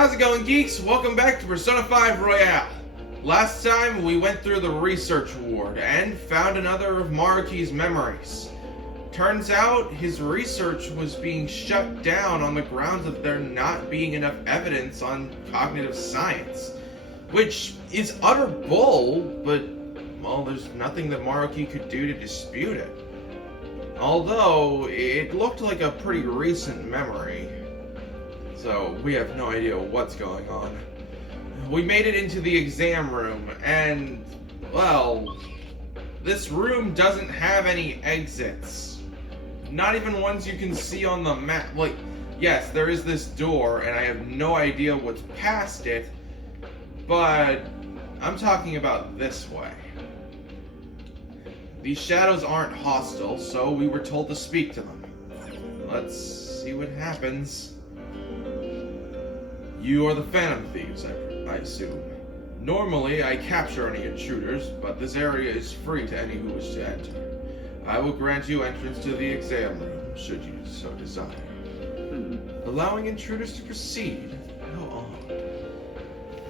How's it going, geeks? Welcome back to Persona 5 Royale. Last time we went through the research ward and found another of Maruki's memories. Turns out his research was being shut down on the grounds of there not being enough evidence on cognitive science. Which is utter bull, but, well, there's nothing that Maruki could do to dispute it. Although, it looked like a pretty recent memory. So, we have no idea what's going on. We made it into the exam room, and, well, this room doesn't have any exits. Not even ones you can see on the map. Like, yes, there is this door, and I have no idea what's past it, but I'm talking about this way. These shadows aren't hostile, so we were told to speak to them. Let's see what happens. You are the Phantom Thieves, I assume. Normally, I capture any intruders, but this area is free to any who wish to enter. I will grant you entrance to the exam room, should you so desire. Allowing intruders to proceed? How odd.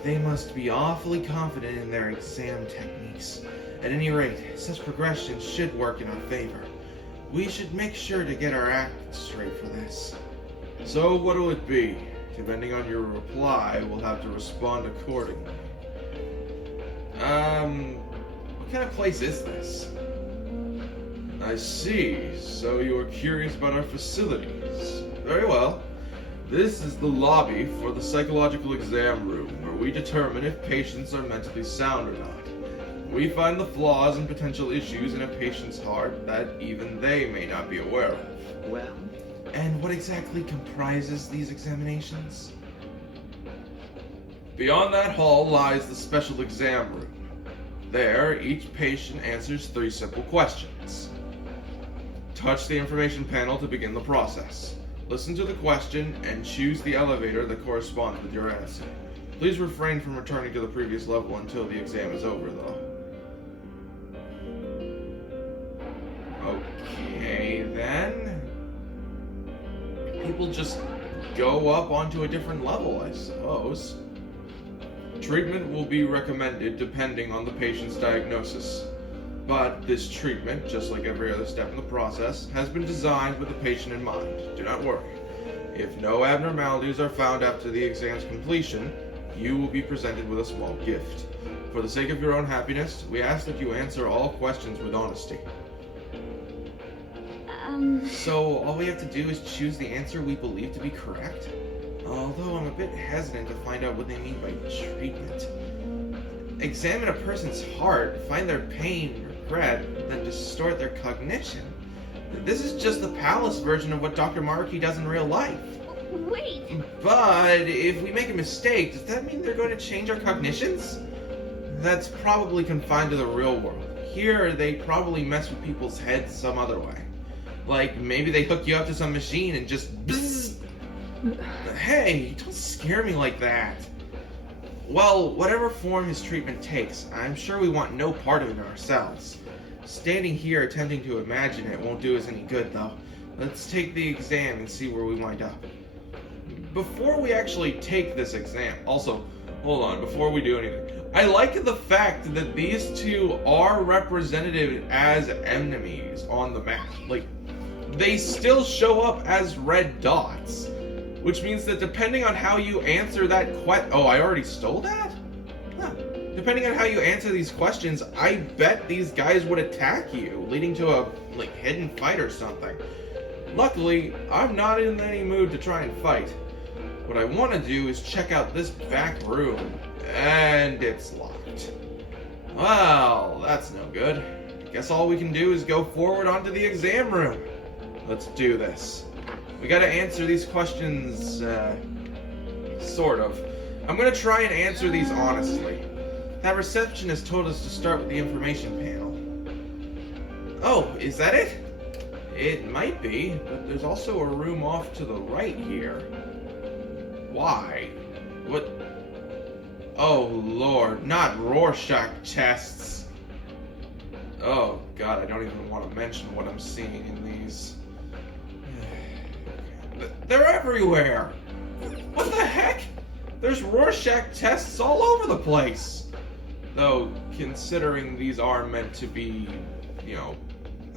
They must be awfully confident in their exam techniques. At any rate, such progression should work in our favor. We should make sure to get our act straight for this. So, what will it be? Depending on your reply, we'll have to respond accordingly. What kind of place is this? I see. So you are curious about our facilities. Very well. This is the lobby for the psychological exam room, where we determine if patients are mentally sound or not. We find the flaws and potential issues in a patient's heart that even they may not be aware of. Well? And what exactly comprises these examinations? Beyond that hall lies the special exam room. There, each patient answers 3 simple questions. Touch the information panel to begin the process. Listen to the question and choose the elevator that corresponds with your answer. Please refrain from returning to the previous level until the exam is over, though. Okay, then. People just go up onto a different level, I suppose. Treatment will be recommended depending on the patient's diagnosis. But this treatment, just like every other step in the process, has been designed with the patient in mind. Do not worry. If no abnormalities are found after the exam's completion, you will be presented with a small gift. For the sake of your own happiness, we ask that you answer all questions with honesty. So, all we have to do is choose the answer we believe to be correct? Although I'm a bit hesitant to find out what they mean by treatment. Examine a person's heart, find their pain, regret, then distort their cognition. This is just the palace version of what Dr. Maruki does in real life. Wait! But if we make a mistake, does that mean they're going to change our cognitions? That's probably confined to the real world. Here, they probably mess with people's heads some other way. Like, maybe they hook you up to some machine and just bzzz. Hey, don't scare me like that. Well, whatever form his treatment takes, I'm sure we want no part of it ourselves. Standing here attempting to imagine it won't do us any good, though. Let's take the exam and see where we wind up. Before we actually take this exam, also, hold on, before we do anything, I like the fact that these two are represented as enemies on the map. Like, they still show up as red dots. Which means that depending on how you answer that oh, I already stole that? Huh. Depending on how you answer these questions, I bet these guys would attack you, leading to a, like, hidden fight or something. Luckily, I'm not in any mood to try and fight. What I want to do is check out this back room, and it's locked. Well, that's no good. Guess all we can do is go forward onto the exam room. Let's do this. We gotta answer these questions, sort of. I'm gonna try and answer these honestly. That receptionist told us to start with the information panel. Oh, is that it? It might be, but there's also a room off to the right here. Why? What? Oh lord, not Rorschach tests. Oh god, I don't even want to mention what I'm seeing in these. They're everywhere! What the heck? There's Rorschach tests all over the place. Though, considering these are meant to be,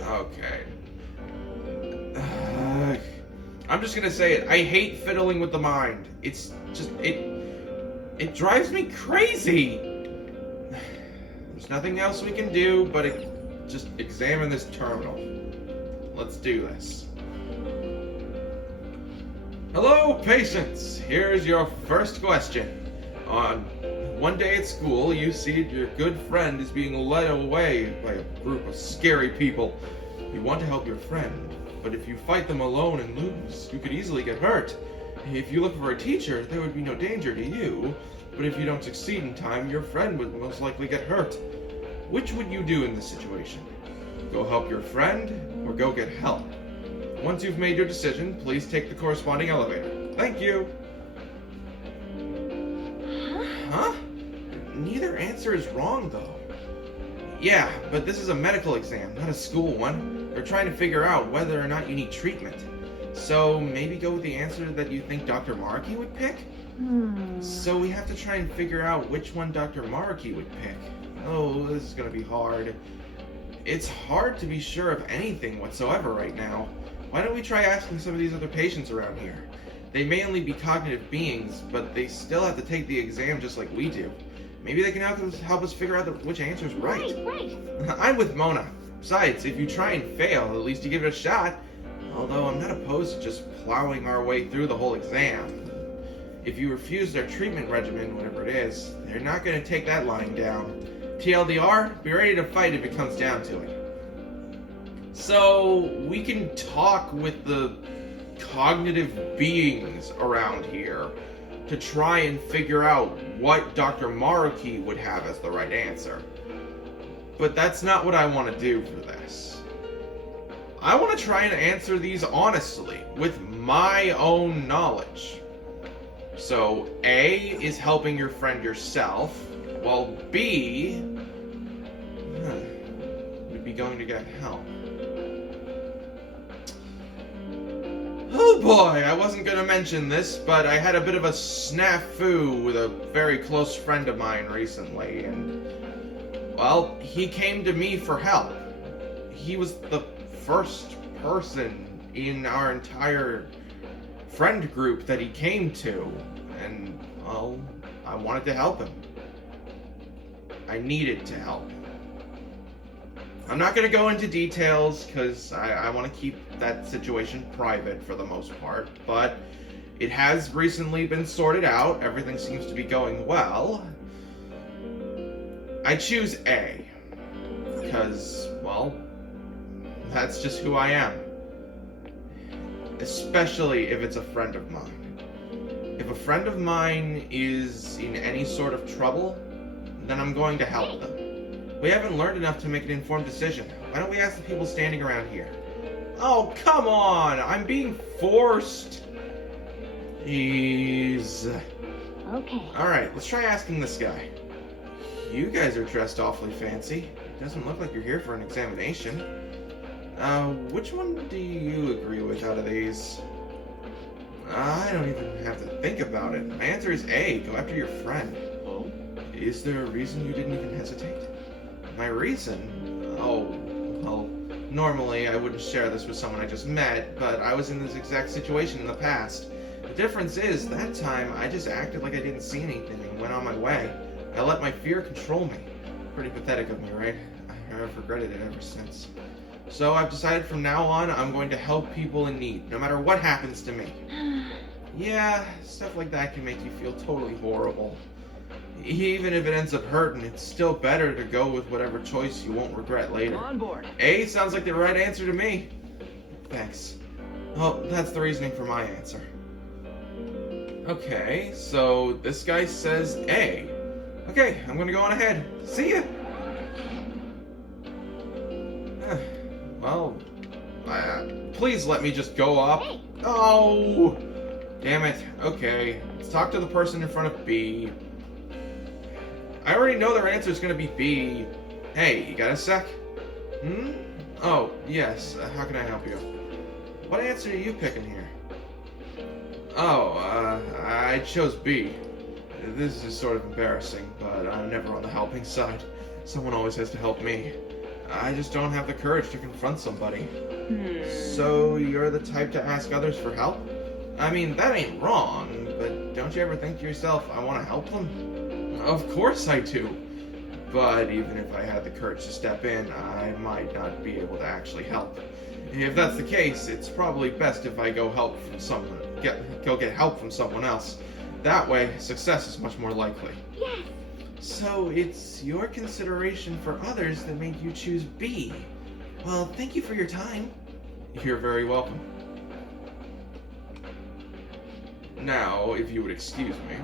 okay. I'm just gonna say it. I hate fiddling with the mind. It's just, it drives me crazy. There's nothing else we can do but just examine this terminal. Let's do this. Hello, patients. Here's your first question. On one day at school, you see your good friend is being led away by a group of scary people. You want to help your friend, but if you fight them alone and lose, you could easily get hurt. If you look for a teacher, there would be no danger to you, but if you don't succeed in time, your friend would most likely get hurt. Which would you do in this situation? Go help your friend, or go get help? Once you've made your decision, please take the corresponding elevator. Thank you. Huh? Neither answer is wrong, though. Yeah, but this is a medical exam, not a school one. They're trying to figure out whether or not you need treatment. So maybe go with the answer that you think Dr. Markey would pick? So we have to try and figure out which one Dr. Markey would pick. Oh, this is gonna be hard. It's hard to be sure of anything whatsoever right now. Why don't we try asking some of these other patients around here? They may only be cognitive beings, but they still have to take the exam just like we do. Maybe they can help us figure out which answer is right. Right. I'm with Mona. Besides, if you try and fail, at least you give it a shot. Although I'm not opposed to just plowing our way through the whole exam. If you refuse their treatment regimen, whatever it is, they're not going to take that lying down. TLDR, be ready to fight if it comes down to it. So, we can talk with the cognitive beings around here to try and figure out what Dr. Markey would have as the right answer. But that's not what I want to do for this. I want to try and answer these honestly, with my own knowledge. So, A is helping your friend yourself, while B would be going to get help. Oh boy, I wasn't going to mention this, but I had a bit of a snafu with a very close friend of mine recently, and, well, he came to me for help. He was the first person in our entire friend group that he came to, and, well, I wanted to help him. I needed to help him. I'm not going to go into details because I want to keep that situation private for the most part, but it has recently been sorted out. Everything seems to be going well. I choose A because, well, that's just who I am. Especially if it's a friend of mine. If a friend of mine is in any sort of trouble, then I'm going to help them. We haven't learned enough to make an informed decision. Why don't we ask the people standing around here? Oh, come on! I'm being forced! Jeez. Okay. Alright, let's try asking this guy. You guys are dressed awfully fancy. It doesn't look like you're here for an examination. Which one do you agree with out of these? I don't even have to think about it. My answer is A. Go after your friend. Oh? Is there a reason you didn't even hesitate? My reason? Oh, well, normally I wouldn't share this with someone I just met, but I was in this exact situation in the past. The difference is, that time I just acted like I didn't see anything and went on my way. I let my fear control me. Pretty pathetic of me, right? I've regretted it ever since. So I've decided from now on I'm going to help people in need, no matter what happens to me. Yeah, stuff like that can make you feel totally horrible. Even if it ends up hurting, it's still better to go with whatever choice you won't regret later. On board. A sounds like the right answer to me. Thanks. Well, that's the reasoning for my answer. Okay, so this guy says A. Okay, I'm gonna go on ahead. See ya! Well, please let me just go up. Hey. Oh! Damn it. Okay, let's talk to the person in front of B. I already know their answer is going to be B. Hey, you got a sec? Oh, yes. How can I help you? What answer are you picking here? Oh, I chose B. This is sort of embarrassing, but I'm never on the helping side. Someone always has to help me. I just don't have the courage to confront somebody. So you're the type to ask others for help? I mean, that ain't wrong, but don't you ever think to yourself, I want to help them? Of course I do. But even if I had the courage to step in, I might not be able to actually help. If that's the case, it's probably best if I go get help from someone else. That way, success is much more likely. Yes. So it's your consideration for others that made you choose B. Well, thank you for your time. You're very welcome. Now, if you would excuse me.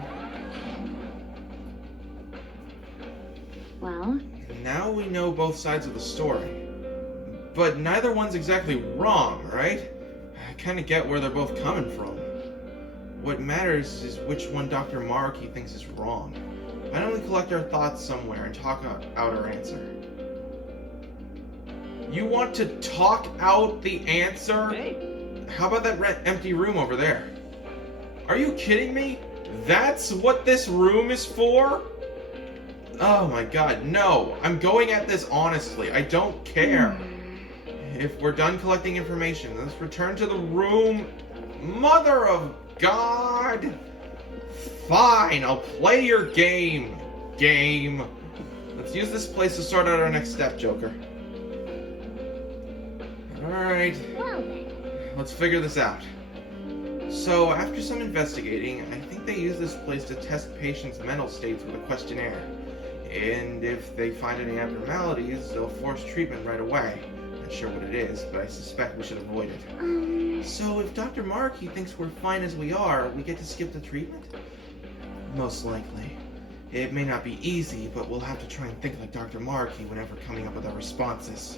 Well? Now we know both sides of the story. But neither one's exactly wrong, right? I kind of get where they're both coming from. What matters is which one Dr. Maruki thinks is wrong. Why don't we collect our thoughts somewhere and talk out our answer? You want to talk out the answer? Hey. How about that empty room over there? Are you kidding me? That's what this room is for? Oh my god, no. I'm going at this honestly. I don't care. If we're done collecting information, let's return to the room. Mother of God! Fine, I'll play your game. Let's use this place to sort out our next step, Joker. Alright. Well then. Let's figure this out. So, after some investigating, I think they use this place to test patients' mental states with a questionnaire. And if they find any abnormalities, they'll force treatment right away. Not sure what it is, but I suspect we should avoid it. So if Dr. Maruki thinks we're fine as we are, we get to skip the treatment? Most likely. It may not be easy, but we'll have to try and think like Dr. Maruki whenever coming up with our responses.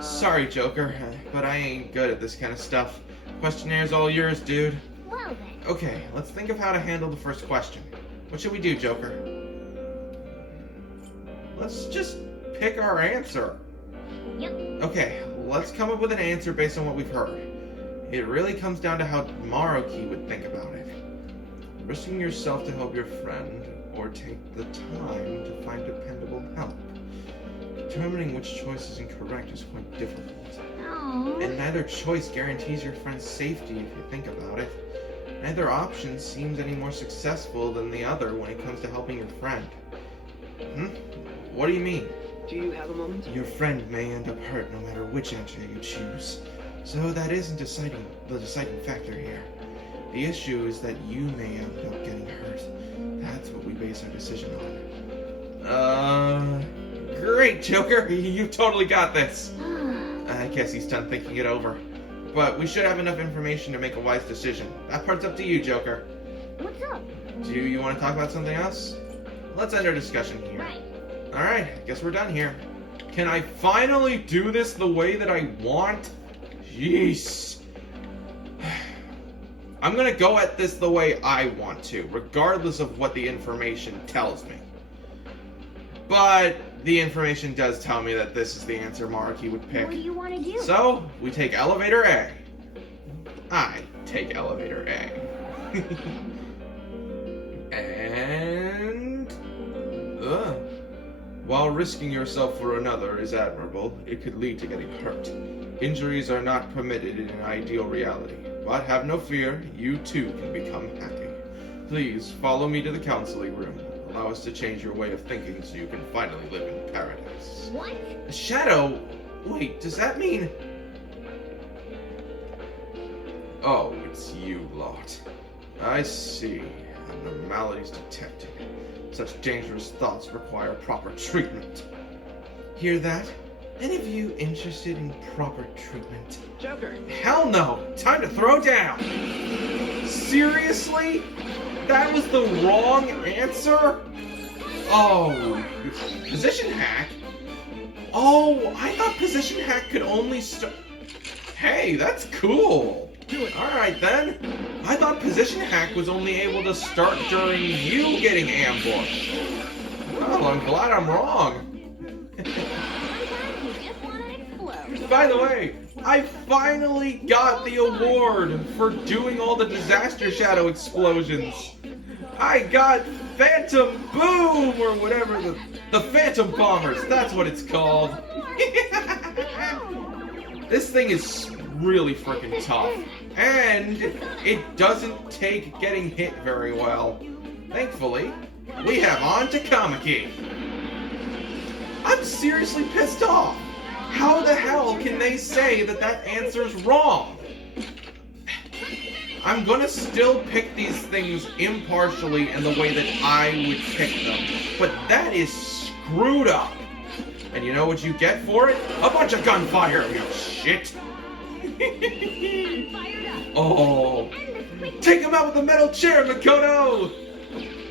Sorry, Joker, but I ain't good at this kind of stuff. Questionnaire's all yours, dude. Well then. Okay, let's think of how to handle the first question. What should we do, Joker? Let's just pick our answer. Yep. Okay, let's come up with an answer based on what we've heard. It really comes down to how Maruki would think about it. Risking yourself to help your friend, or take the time to find dependable help. Determining which choice is incorrect is quite difficult. Aww. And neither choice guarantees your friend's safety if you think about it. Neither option seems any more successful than the other when it comes to helping your friend. What do you mean? Do you have a moment? Your friend may end up hurt no matter which answer you choose. So that isn't the deciding factor here. The issue is that you may end up getting hurt. That's what we base our decision on. Great, Joker! You totally got this! I guess he's done thinking it over. But we should have enough information to make a wise decision. That part's up to you, Joker. What's up? Do you want to talk about something else? Let's end our discussion here. Right. Alright, guess we're done here. Can I finally do this the way that I want? Jeez. I'm gonna go at this the way I want to, regardless of what the information tells me. But the information does tell me that this is the answer Maruki would pick. What do you want to do? So, we take elevator A. I take elevator A. And... While risking yourself for another is admirable, it could lead to getting hurt. Injuries are not permitted in an ideal reality. But have no fear, you too can become happy. Please, follow me to the counseling room. Allow us to change your way of thinking so you can finally live in paradise. What? Shadow? Wait, does that mean... Oh, it's you lot. I see. Abnormalities detected. Such dangerous thoughts require proper treatment. Hear that? Any of you interested in proper treatment? Joker. Hell no! Time to throw down! Seriously? That was the wrong answer? Oh, position hack? Oh, I thought position hack could only start... Hey, that's cool! Do it. Alright then. I thought position hack was only able to start during you getting ambushed. Well, I'm glad I'm wrong. Sometimes you just want to explode. By the way, I finally got the award for doing all the disaster shadow explosions. I got Phantom Boom, or whatever, the Phantom Bombers, that's what it's called. This thing is really freaking tough, and it doesn't take getting hit very well. Thankfully, we have on to Kamiki. I'm seriously pissed off. How the hell can they say that that answer's wrong? I'm gonna still pick these things impartially in the way that I would pick them, but that is screwed up. And you know what you get for it? A bunch of gunfire, you shit. Fired up. Oh, take him out with a metal chair, Makoto!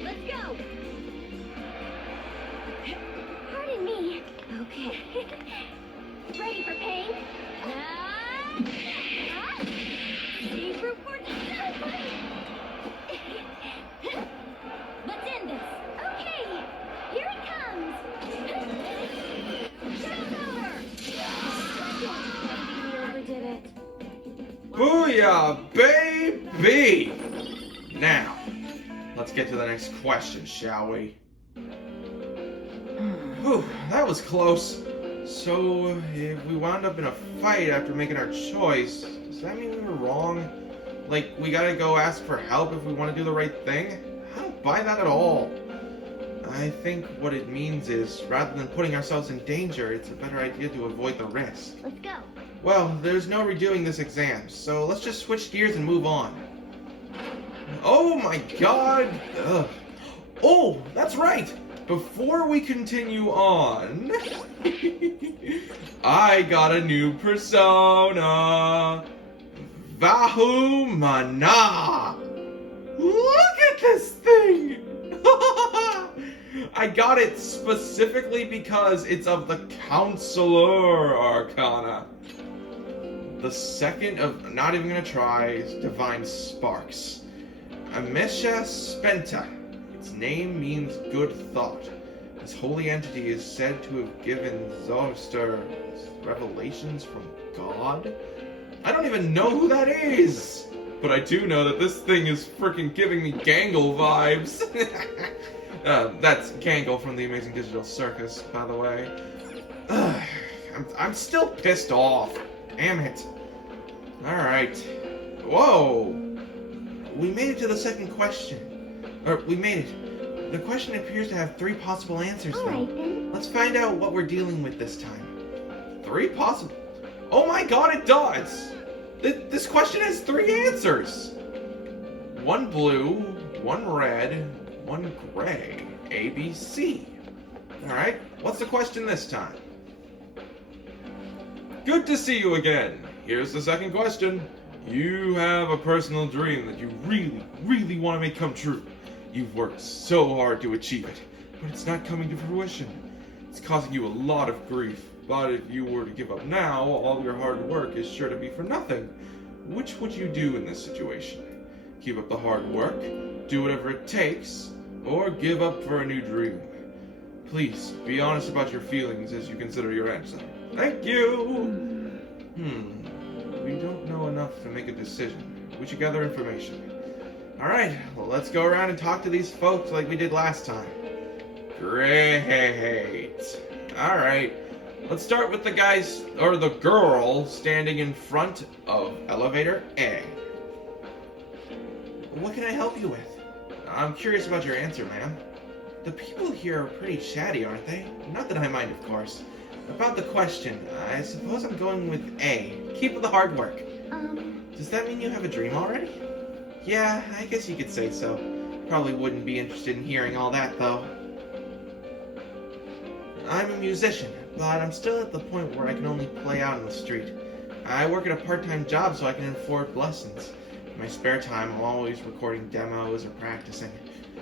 Let's go. Pardon me. Okay. Ready for pain? Secret word. Let's end this. Okay. Here it comes. Show's over. Maybe we overdid it. Booyah, baby! Now, let's get to the next question, shall we? Whew, that was close. So, if we wound up in a fight after making our choice, does that mean we were wrong? Like, we gotta go ask for help if we want to do the right thing? I don't buy that at all. I think what it means is, rather than putting ourselves in danger, it's a better idea to avoid the risk. Let's go. Well, there's no redoing this exam, so let's just switch gears and move on. Oh my god! Ugh. Oh, that's right! Before we continue on, I got a new persona! Vahumana! Look at this thing! I got it specifically because it's of the Counselor Arcana. The second of, not even gonna try, is Divine Sparks. Amesha Spenta. Its name means good thought. This holy entity is said to have given Zoroaster revelations from God. I don't even know who that is! But I do know that this thing is freaking giving me Gangle vibes. That's Gangle from the Amazing Digital Circus, by the way. I'm still pissed off. Damn it. Alright. Whoa! We made it to the second question. Or, we made it. The question appears to have 3 possible answers, though. Alright then. Let's find out what we're dealing with this time. 3 possible... Oh my god, it does! This question has 3 answers! 1 blue, 1 red, 1 gray. A, B, C. Alright, what's the question this time? Good to see you again. Here's the second question. You have a personal dream that you really, really want to make come true. You've worked so hard to achieve it, but it's not coming to fruition. It's causing you a lot of grief, but if you were to give up now, all your hard work is sure to be for nothing. Which would you do in this situation? Keep up the hard work, do whatever it takes, or give up for a new dream? Please, be honest about your feelings as you consider your answer. Thank you! We don't know enough to make a decision. We should gather information. Alright, well, let's go around and talk to these folks like we did last time. Great! Alright, let's start with the guys, or the girl, standing in front of elevator A. What can I help you with? I'm curious about your answer, ma'am. The people here are pretty chatty, aren't they? Not that I mind, of course. About the question, I suppose I'm going with A. Keep up the hard work. Does that mean you have a dream already? Yeah, I guess you could say so. Probably wouldn't be interested in hearing all that, though. I'm a musician, but I'm still at the point where I can only play out on the street. I work at a part-time job so I can afford lessons. In my spare time, I'm always recording demos or practicing.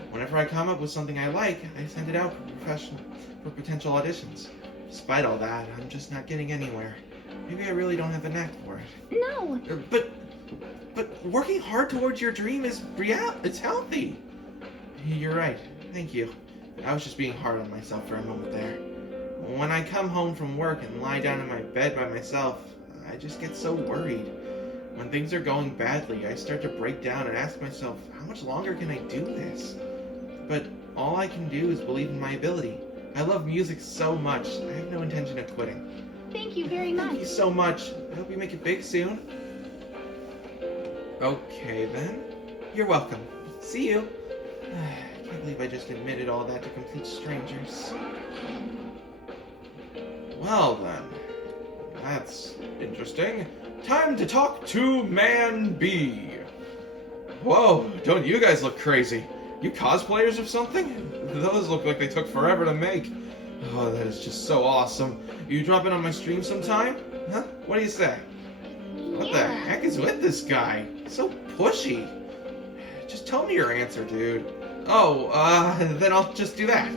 Whenever I come up with something I like, I send it out for potential auditions. Despite all that, I'm just not getting anywhere. Maybe I really don't have the knack for it. No. But working hard towards your dream is it's healthy. You're right. Thank you. I was just being hard on myself for a moment there. When I come home from work and lie down in my bed by myself, I just get so worried. When things are going badly, I start to break down and ask myself, how much longer can I do this? but all I can do is believe in my ability. I love music so much, I have no intention of quitting. Thank you very Thank much. you so much. I hope you make it big soon. Okay, then. You're welcome. See you. I can't believe I just admitted all that to complete strangers. Well, then. That's interesting. Time to talk to Man B. Whoa, don't you guys look crazy? You cosplayers of something? Those look like they took forever to make. Oh, that is just so awesome. You drop in on my stream sometime? Huh? What do you say? What the heck is with this guy? He's so pushy. Just tell me your answer, dude. Oh, then I'll just do that.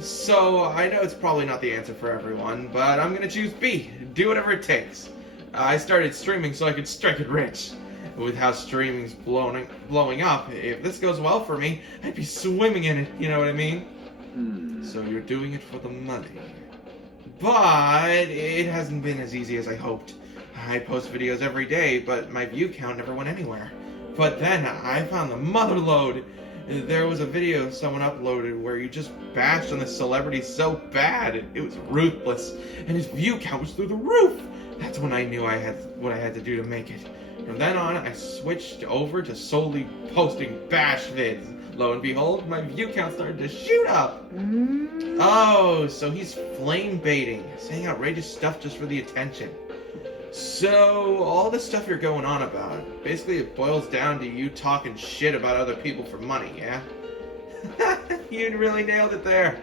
So, I know it's probably not the answer for everyone, but I'm gonna choose B. Do whatever it takes. I started streaming so I could strike it rich. With how streaming's blowing up, if this goes well for me, I'd be swimming in it, you know what I mean? So you're doing it for the money. But it hasn't been as easy as I hoped. I post videos every day, but my view count never went anywhere. But then I found the mother lode. There was a video someone uploaded where you just bashed on this celebrity so bad, it was ruthless, and his view count was through the roof. That's when I knew I had what I had to do to make it. From then on, I switched over to solely posting bash vids. Lo and behold, my view count started to shoot up. Oh, so he's flame baiting, saying outrageous stuff just for the attention. So, all this stuff you're going on about, basically it boils down to you talking shit about other people for money, yeah? You really nailed it there.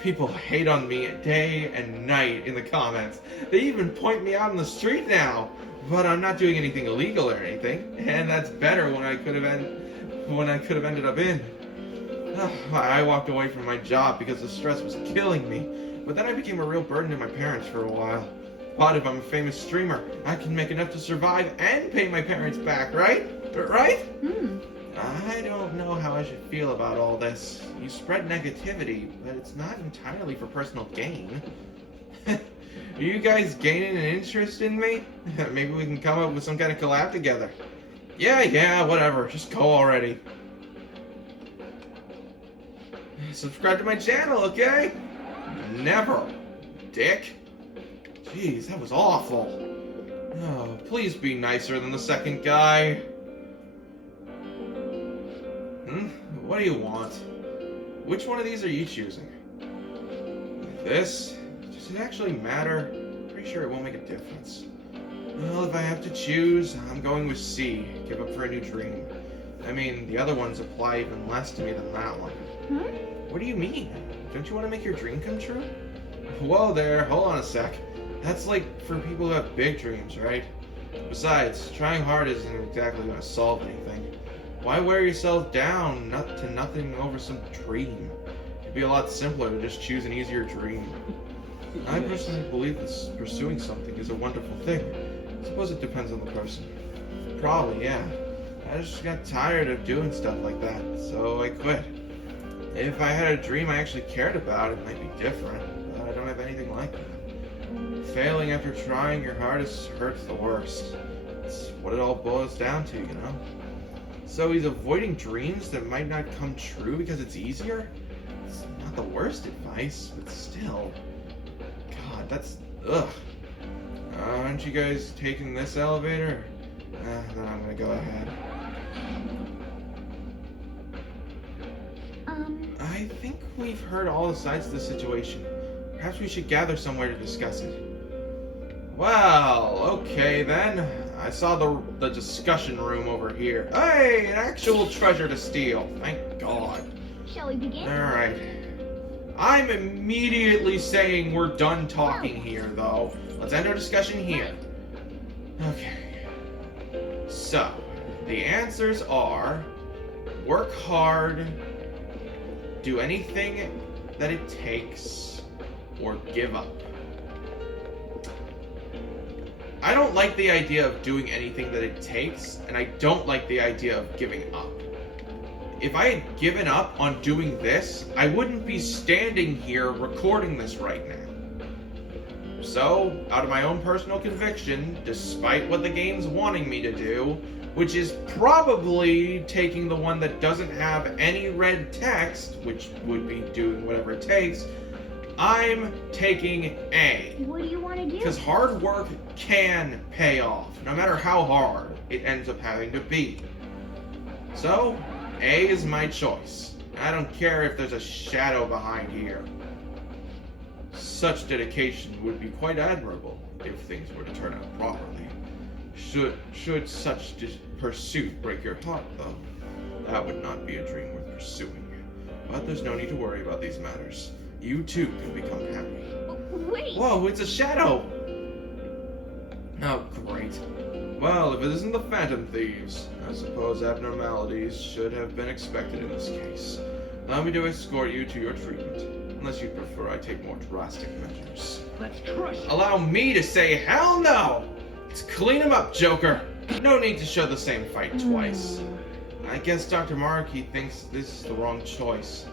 People hate on me day and night in the comments. They even point me out on the street now. But I'm not doing anything illegal or anything, and that's better when I could have ended up in. I walked away from my job because the stress was killing me, but then I became a real burden to my parents for a while. But if I'm a famous streamer, I can make enough to survive and pay my parents back, right? Right? I don't know how I should feel about all this. You spread negativity, but it's not entirely for personal gain. Are you guys gaining an interest in me? Maybe we can come up with some kind of collab together. Yeah, whatever. Just go already. Subscribe to my channel, okay? Never, dick. Jeez, that was awful. Oh, please be nicer than the second guy. What do you want? Which one of these are you choosing? This? Does it actually matter? Pretty sure it won't make a difference. Well, if I have to choose, I'm going with C. Give up for a new dream. I mean, the other ones apply even less to me than that one. What do you mean? Don't you want to make your dream come true? Whoa there, hold on a sec. That's like for people who have big dreams, right? Besides, trying hard isn't exactly going to solve anything. Why wear yourself down to nothing over some dream? It'd be a lot simpler to just choose an easier dream. I personally believe that pursuing something is a wonderful thing. I suppose it depends on the person. Probably, yeah. I just got tired of doing stuff like that, so I quit. If I had a dream I actually cared about, it might be different, but I don't have anything like that. Failing after trying your hardest hurts the worst. It's what it all boils down to, you know? So he's avoiding dreams that might not come true because it's easier? It's not the worst advice, but still. God, that's... ugh. Aren't you guys taking this elevator? Then I'm gonna go ahead. I think we've heard all the sides of the situation. Perhaps we should gather somewhere to discuss it. Well, okay then. I saw the discussion room over here. Hey, an actual treasure to steal. Thank God. Shall we begin? Alright. I'm immediately saying we're done talking here, though. Let's end our discussion here. Okay. So, the answers are... work hard, do anything that it takes, or give up. I don't like the idea of doing anything that it takes, and I don't like the idea of giving up. If I had given up on doing this, I wouldn't be standing here recording this right now. So, out of my own personal conviction, despite what the game's wanting me to do, which is probably taking the one that doesn't have any red text, which would be doing whatever it takes. I'm taking A. What do you want to do? Because hard work can pay off, no matter how hard it ends up having to be. So, A is my choice. I don't care if there's a shadow behind here. Such dedication would be quite admirable if things were to turn out properly. Should such pursuit break your heart, though, that would not be a dream worth pursuing. But there's no need to worry about these matters. You too can become happy. Wait! Whoa, it's a shadow! Oh, great. Well, if it isn't the Phantom Thieves, I suppose abnormalities should have been expected in this case. Allow me to escort you to your treatment, unless you prefer I take more drastic measures. Let's crush it. Allow me to say hell no! Let's clean him up, Joker! No need to show the same fight twice. I guess Dr. Markey thinks this is the wrong choice.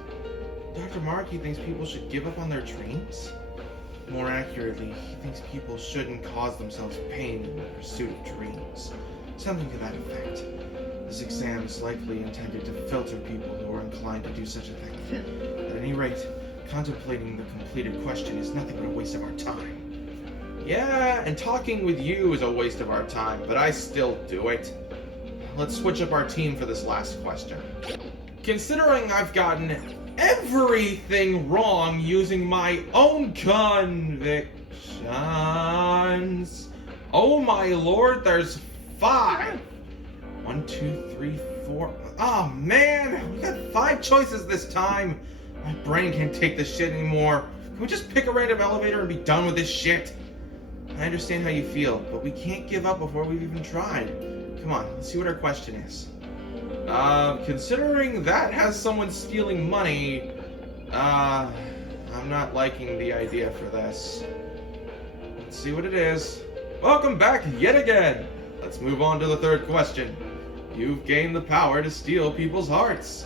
Dr. Markey thinks people should give up on their dreams? More accurately, he thinks people shouldn't cause themselves pain in the pursuit of dreams. Something to that effect. This exam is likely intended to filter people who are inclined to do such a thing. At any rate, contemplating the completed question is nothing but a waste of our time. Yeah, and talking with you is a waste of our time, but I still do it. Let's switch up our team for this last question. Considering I've gotten everything wrong using my own convictions. Oh my lord, there's 5. 1, 2, 3, 4. Oh man, we got 5 choices this time. My brain can't take this shit anymore. Can we just pick a random elevator and be done with this shit? I understand how you feel, but we can't give up before we've even tried. Come on, let's see what our question is. Considering that has someone stealing money, I'm not liking the idea for this. Let's see what it is. Welcome back yet again. Let's move on to the third question. You've gained the power to steal people's hearts.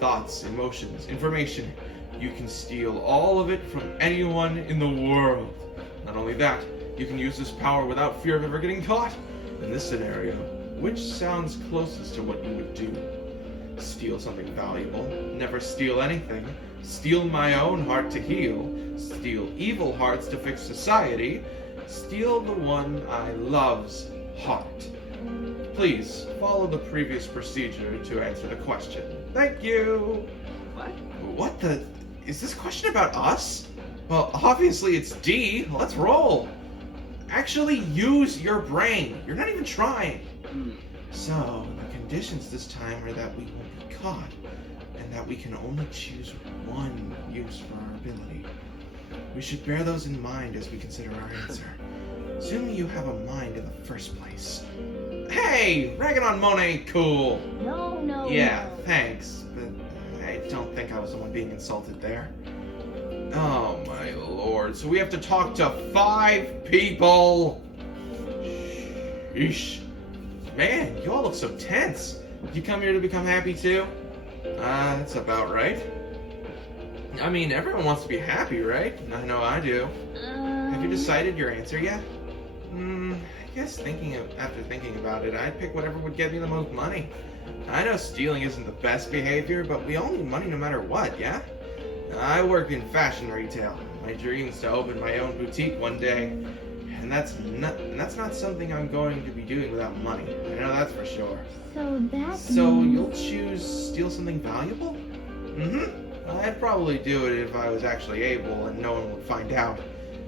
Thoughts, emotions, information. You can steal all of it from anyone in the world. Not only that, you can use this power without fear of ever getting caught. In this scenario, which sounds closest to what you would do? Steal something valuable, never steal anything, steal my own heart to heal, steal evil hearts to fix society, steal the one I love's heart. Please follow the previous procedure to answer the question. Thank you! What the? Is this question about us? Well, obviously it's D. Let's roll! Actually use your brain. You're not even trying. So, the conditions this time are that we won't be caught, and that we can only choose one use for our ability. We should bear those in mind as we consider our answer. Assuming you have a mind in the first place. Hey! Ragging on Monet ain't cool! No. Yeah, thanks, but I don't think I was the one being insulted there. Oh my lord, so we have to talk to 5 people! Sheesh. Man, you all look so tense. Did you come here to become happy too? That's about right. I mean, everyone wants to be happy, right? I know I do. Have you decided your answer yet? I guess after thinking about it, I'd pick whatever would get me the most money. I know stealing isn't the best behavior, but we all need money no matter what, yeah? I work in fashion retail. My dream is to open my own boutique one day, and that's not something I'm going to be doing without money. I know that's for sure. So You'll choose steal something valuable? I'd probably do it if I was actually able and no one would find out.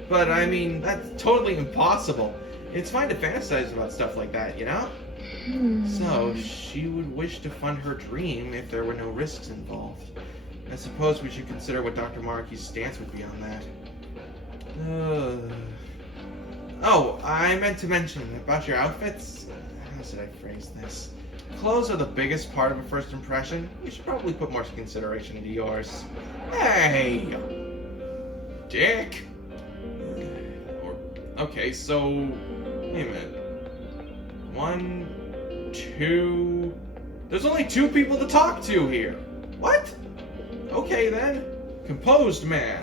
But I mean, that's totally impossible. It's fine to fantasize about stuff like that, you know? So, she would wish to fund her dream if there were no risks involved. I suppose we should consider what Dr. Markey's stance would be on that. Oh, I meant to mention about your outfits. How should I phrase this? Clothes are the biggest part of a first impression. You should probably put more consideration into yours. Hey! Dick! Okay, so... Wait a minute. 1, 2... There's only 2 people to talk to here! What? Okay then. Composed man.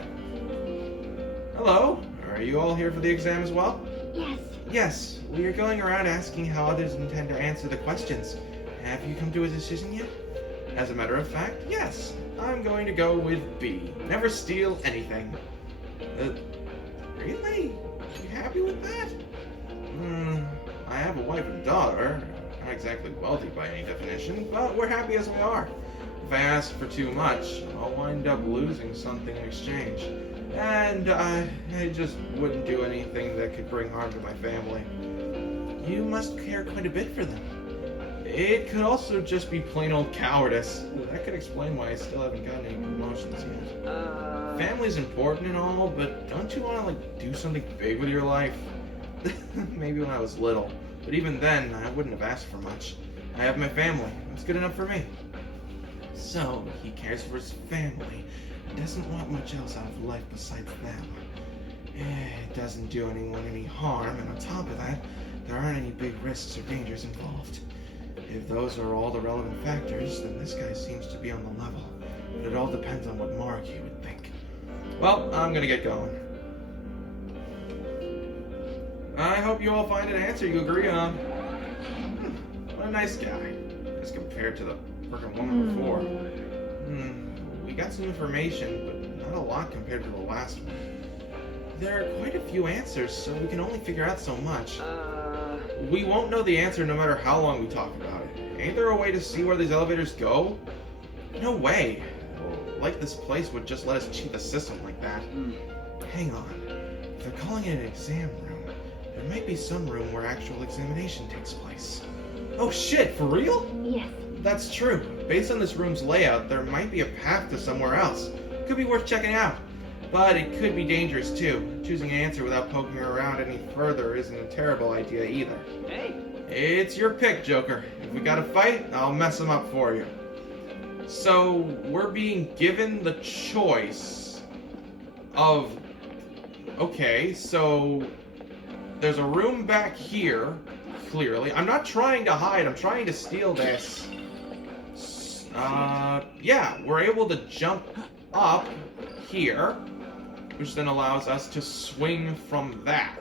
Hello. Are you all here for the exam as well? Yes. Yes, we are going around asking how others intend to answer the questions. Have you come to a decision yet? As a matter of fact, yes. I'm going to go with B. Never steal anything. Really? You happy with that? I have a wife and daughter. Not exactly wealthy by any definition, but we're happy as we are. If I ask for too much, I'll wind up losing something in exchange. And I just wouldn't do anything that could bring harm to my family. You must care quite a bit for them. It could also just be plain old cowardice. That could explain why I still haven't gotten any promotions yet. Family's important and all, but don't you want to, like, do something big with your life? Maybe when I was little. But even then, I wouldn't have asked for much. I have my family. That's good enough for me. So, he cares for his family and doesn't want much else out of life besides them. It doesn't do anyone any harm, and on top of that, there aren't any big risks or dangers involved. If those are all the relevant factors, then this guy seems to be on the level. But it all depends on what Maruki would think. Well, I'm gonna get going. I hope you all find an answer you agree on. What a nice guy, as compared to the frickin' woman before. We got some information, but not a lot compared to the last one. There are quite a few answers, so we can only figure out so much. We won't know the answer no matter how long we talk about it. Ain't there a way to see where these elevators go? No way. Like this place would just let us cheat the system like that. Hang on. If they're calling it an exam room, there might be some room where actual examination takes place. Oh shit, for real? Yes. That's true. Based on this room's layout, there might be a path to somewhere else. Could be worth checking out. But it could be dangerous too. Choosing an answer without poking around any further isn't a terrible idea either. Hey. It's your pick, Joker. If we gotta fight, I'll mess them up for you. So, we're being given the choice of... Okay, so... There's a room back here, clearly. I'm not trying to hide, I'm trying to steal this. Yeah, we're able to jump up here, which then allows us to swing from that.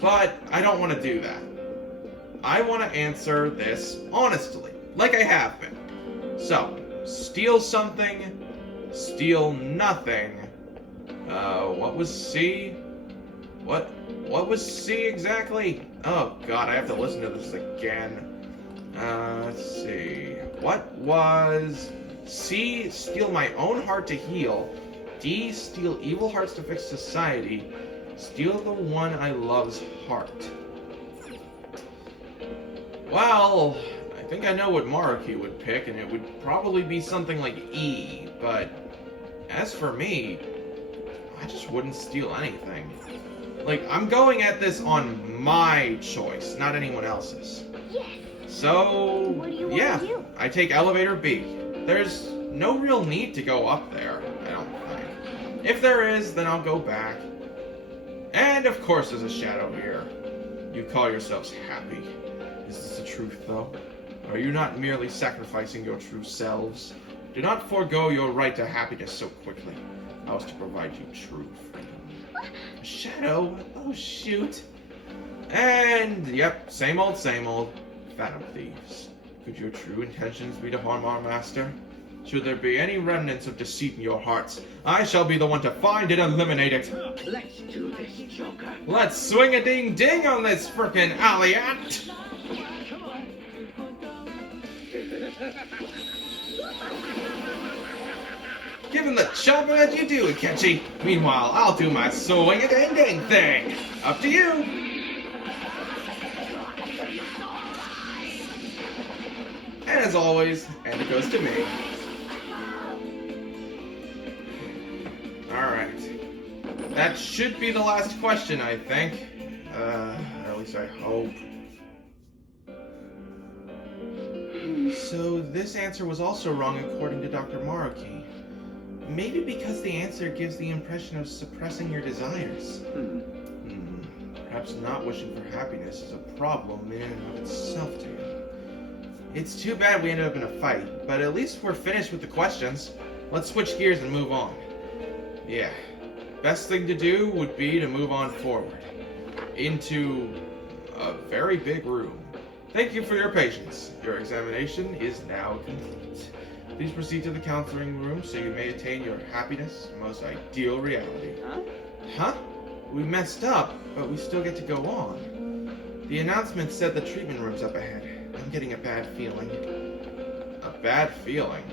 But I don't want to do that. I want to answer this honestly, like I have been. So, steal something, steal nothing. What was C? What was C exactly? Oh god, I have to listen to this again. Let's see. What was C? Steal my own heart to heal. D. Steal evil hearts to fix society. Steal the one I love's heart. Well, I think I know what Maruki would pick, and it would probably be something like E, but as for me, I just wouldn't steal anything. Like, I'm going at this on my choice, not anyone else's. Yes. So, What do you yeah, want to do? I take elevator B. There's no real need to go up there, I don't think. If there is, then I'll go back. And of course there's a shadow here. You call yourselves happy. Is this the truth, though? Are you not merely sacrificing your true selves? Do not forego your right to happiness so quickly. I was to provide you true freedom. A shadow? Oh, shoot. And, yep, same old, Phantom thieves. Could your true intentions be to harm our master? Should there be any remnants of deceit in your hearts, I shall be the one to find and eliminate it. Let's do this, Joker. Let's swing a ding ding on this frickin' alley-at! Give him the chopping that you do, Akechi. Meanwhile, I'll do my swing a ding ding thing. Up to you. And as always, and it goes to me. Alright. That should be the last question, I think. At least I hope. So this answer was also wrong according to Dr. Maruki. Maybe because the answer gives the impression of suppressing your desires. Perhaps not wishing for happiness is a problem in and of itself to you. It's too bad we ended up in a fight, but at least we're finished with the questions. Let's switch gears and move on. Yeah, best thing to do would be to move on forward. into a very big room. Thank you for your patience. Your examination is now complete. Please proceed to the counseling room so you may attain your happiness, most ideal reality. Huh? Huh? We messed up, but we still get to go on. The announcement said the treatment room's up ahead. I'm getting a bad feeling. A bad feeling?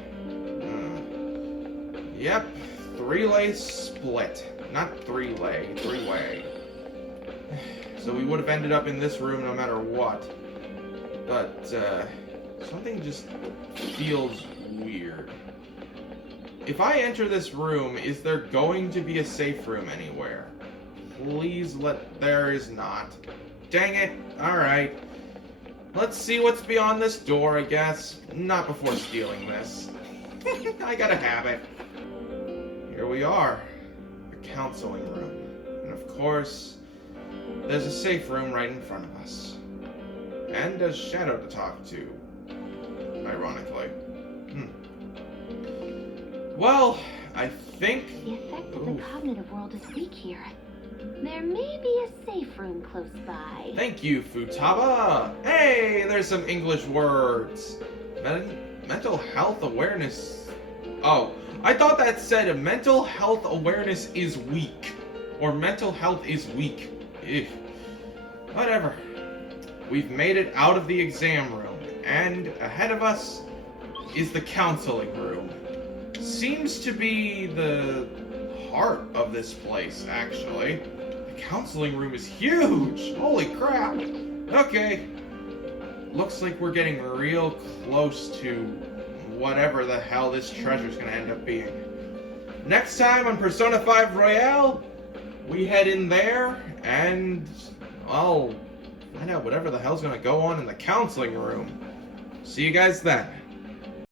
Yep, three-lay split. Not three-lay, three-way. So we would have ended up in this room no matter what. But, something just feels weird. If I enter this room, is there going to be a safe room anywhere? Please there is not. Dang it. Alright. Let's see what's beyond this door, I guess. Not before stealing this. I gotta have it. Here we are. The counseling room. And of course, there's a safe room right in front of us. And a shadow to talk to. Ironically. Well, I think... The effect of Ooh. the cognitive world is weak here. There may be a safe room close by. Thank you, Futaba! Hey, there's some English words. Mental health awareness... Oh, I thought that said mental health awareness is weak. Or mental health is weak. Ugh. Whatever. We've made it out of the exam room, and ahead of us is the counseling room. Seems to be the heart of this place, actually. The counseling room is huge! Holy crap! Okay. Looks like we're getting real close to whatever the hell this treasure's gonna end up being. Next time on Persona 5 Royale, we head in there, and I'll find out whatever the hell's gonna go on in the counseling room. See you guys then.